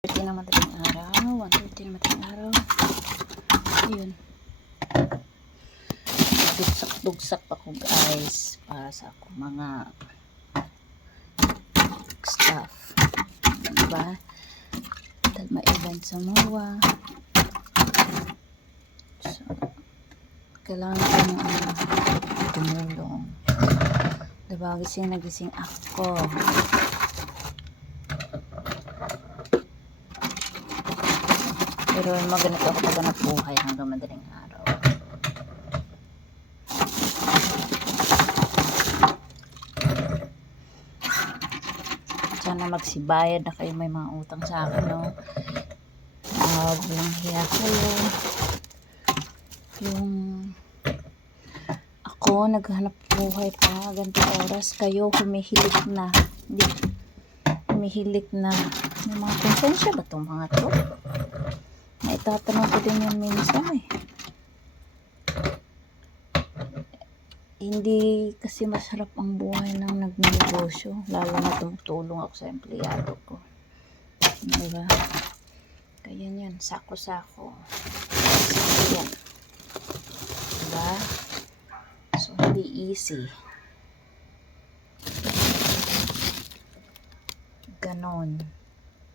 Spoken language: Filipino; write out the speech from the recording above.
1.30 na madaling araw. 1.30 na madaling araw. Ayun. Dugsak-dugsak pa ko guys. Para sa ako mga staff. Diba? Dahil event sa MOA. So, kailangan ko ng ano, tumulong. Diba, gising na gising ako. Pero maganap ako pag buhay hanggang madaling araw. Sana magsibayad na kayo may mga utang sa akin, no? Uh, walang hiya kayo. Yung ako, naghanap buhay pa, ganito oras, kayo humihilik na. Hindi, humihilik na. May mga konsensya ba itong mga to? Naitatanong ko din yan minsan eh. Hindi kasi masarap ang buhay ng nagnegosyo. Lalo na tumutulong ako sa empleyado ko. Diba? Kaya yan, sako-sako. Sako yan. Diba? So, hindi easy. Ganon.